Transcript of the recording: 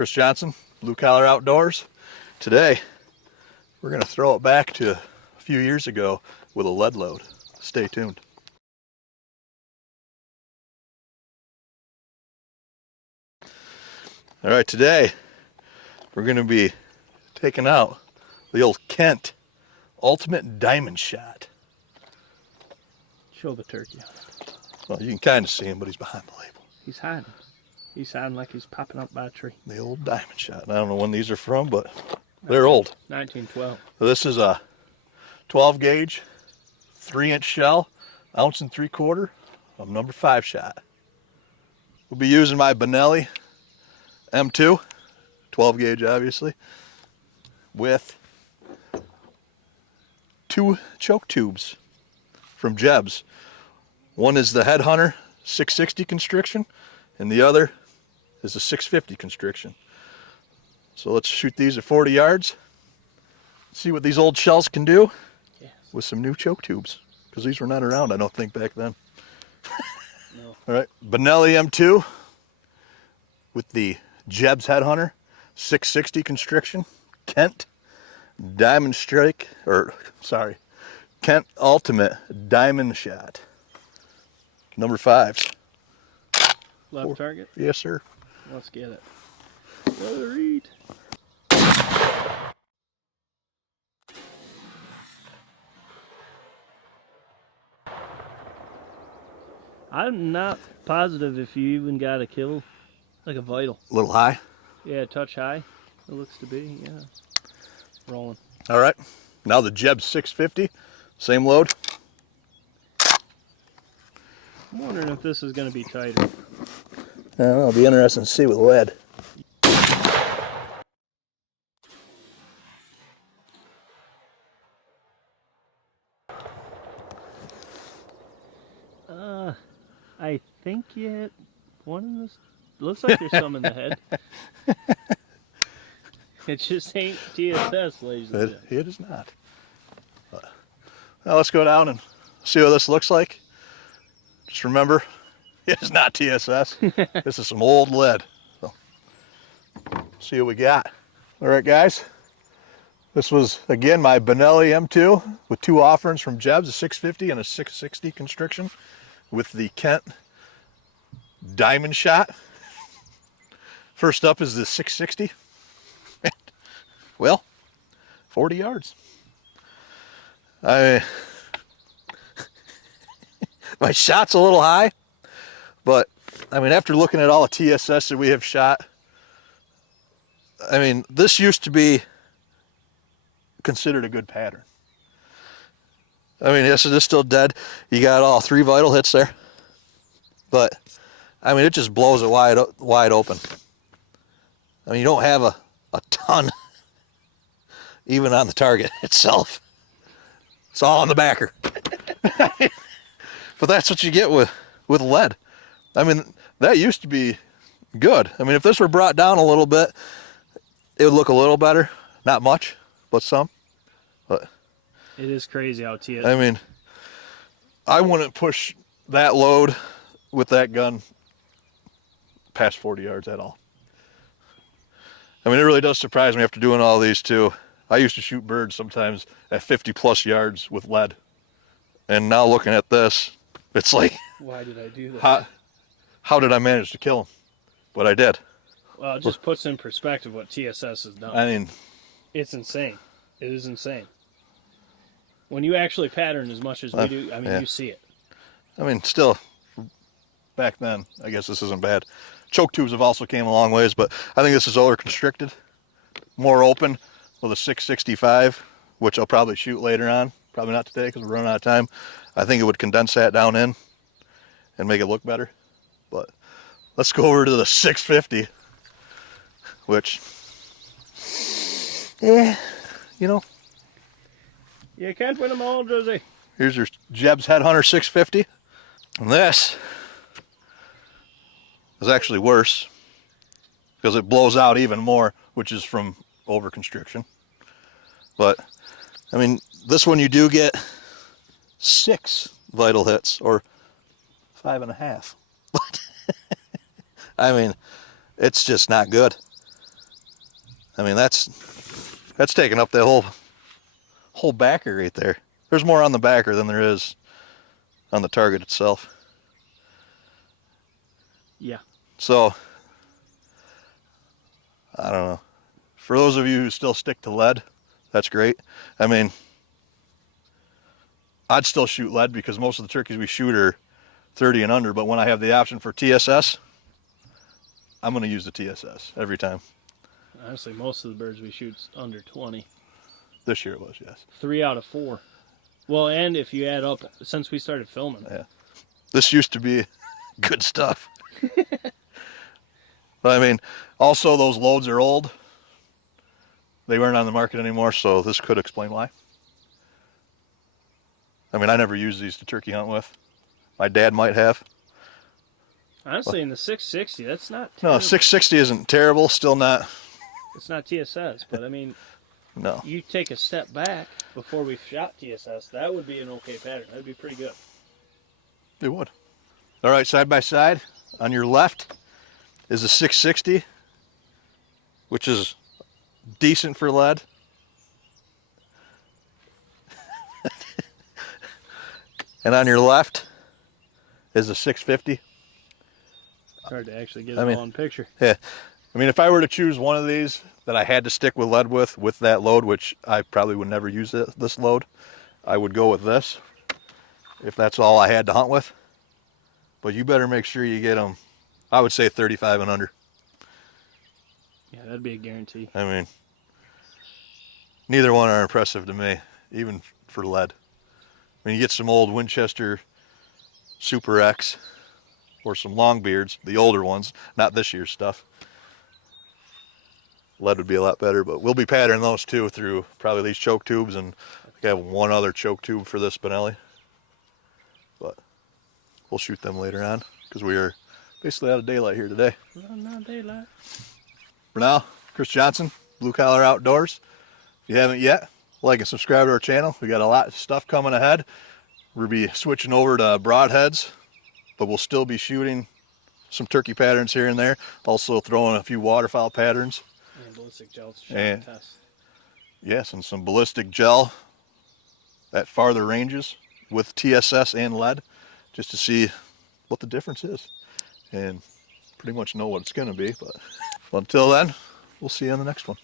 Chris Johnson, Blue Collar Outdoors. Today, we're going to throw it back to a few years ago with a lead load. Stay tuned. All right, today we're going to be taking out the old Kent Ultimate Diamond Shot. Show the turkey. Well, you can kind of see him, but he's behind the label. He's hiding. He's hiding like he's popping up by a tree. The old Diamond Shot. And I don't know when these are from, but they're old. 1912. So this is a 12 gauge, 3-inch shell, 1 3/4 ounce of number 5 shot. We'll be using my Benelli M2, 12 gauge obviously, with 2 choke tubes from Jebs. One is the Headhunter 660 constriction, and the other is a 650 constriction. So let's shoot these at 40 yards, see what these old shells can do with some new choke tubes, because these were not around, I don't think, back then. No. All right, Benelli M2 with the Jebs Headhunter 660 constriction, Kent Diamond Strike, or sorry, Kent Ultimate Diamond Shot, number 5s. Left target? Yes, sir. Let's get it. Brother Reed. I'm not positive if you even got a kill, like a vital. A little high. Yeah, touch high. It looks to be, yeah. Rolling. All right, now the Jebs 650, same load. I'm wondering if this is going to be tighter. It'll be interesting to see with lead. I think you hit one in this. Looks like there's some in the head. It just ain't TSS, ladies and gentlemen. It is not. But, now let's go down and see what this looks like. Just remember, it is not TSS. This is some old lead. So, see what we got. All right, guys. This was, again, my Benelli M2 with 2 offerings from Jebs, a 650 and a 660 constriction with the Kent Diamond Shot. First up is the 660. Well, 40 yards. My shot's a little high, but I mean, after looking at all the TSS that we have shot, I mean, this used to be considered a good pattern. I mean, yes, it is still dead. You got all 3 vital hits there, but I mean, it just blows it wide open. I mean, you don't have a ton even on the target itself. It's all on the backer. But that's what you get with lead. I mean, that used to be good. I mean, if this were brought down a little bit, it would look a little better. Not much, but some. But it is crazy how TSS. I mean, I wouldn't push that load with that gun past 40 yards at all. I mean, it really does surprise me after doing all these too. I used to shoot birds sometimes at 50 plus yards with lead. And now looking at this, it's like, why did I do that? How did I manage to kill them? But I did. Well, it just puts in perspective what TSS has done. I mean, it's insane. It is insane. When you actually pattern as much as we do, I mean, you see it. I mean, still, back then, I guess this isn't bad. Choke tubes have also came a long ways, but I think this is over constricted, more open with a 665, which I'll probably shoot later on. Probably not today because we're running out of time. I think it would condense that down in and make it look better. But let's go over to the 650, which, yeah, you know. You can't win them all, Josie. Here's your Jebs Headhunter 650. And this is actually worse because it blows out even more, which is from over constriction. But I mean, this one you do get 6 vital hits, or 5.5. But I mean, it's just not good. I mean, that's taking up that whole backer right there. There's more on the backer than there is on the target itself. Yeah. So, I don't know. For those of you who still stick to lead, that's great. I mean, I'd still shoot lead because most of the turkeys we shoot are 30 and under, but when I have the option for TSS, I'm going to use the TSS every time. Honestly, most of the birds we shoot's under 20. This year it was, yes. 3 out of 4. Well, and if you add up, since we started filming. Yeah. This used to be good stuff. But I mean, also those loads are old. They weren't on the market anymore, so this could explain why. I mean, I never used these to turkey hunt with. My dad might have. Honestly, in the 660, that's not terrible. No, 660 isn't terrible. Still not. It's not TSS, but I mean, no. You take a step back before we shot TSS, that would be an okay pattern. That'd be pretty good. It would. All right, side by side. On your left is a 660, which is decent for lead. And on your left is a 650. It's hard to actually get it all in picture. Yeah. I mean, if I were to choose one of these that I had to stick with lead with that load, which I probably would never use this load, I would go with this if that's all I had to hunt with. But you better make sure you get them, I would say 35 and under. Yeah, that'd be a guarantee. I mean, neither one are impressive to me, even for lead. I mean, you get some old Winchester Super X or some Longbeards, the older ones, not this year's stuff. Lead would be a lot better, but we'll be patterning those too through probably these choke tubes, and I think I have one other choke tube for this benelli. But we'll shoot them later on because we are basically out of daylight here today. Not daylight. For now, Chris Johnson, Blue Collar Outdoors. If you haven't yet, like and subscribe to our channel. We got a lot of stuff coming ahead. We'll be switching over to broadheads, but we'll still be shooting some turkey patterns here and there. Also throwing a few waterfowl patterns. And ballistic gels to and test. Yes, and some ballistic gel at farther ranges with TSS and lead, just to see what the difference is and pretty much know what it's going to be. But until then, we'll see you on the next one.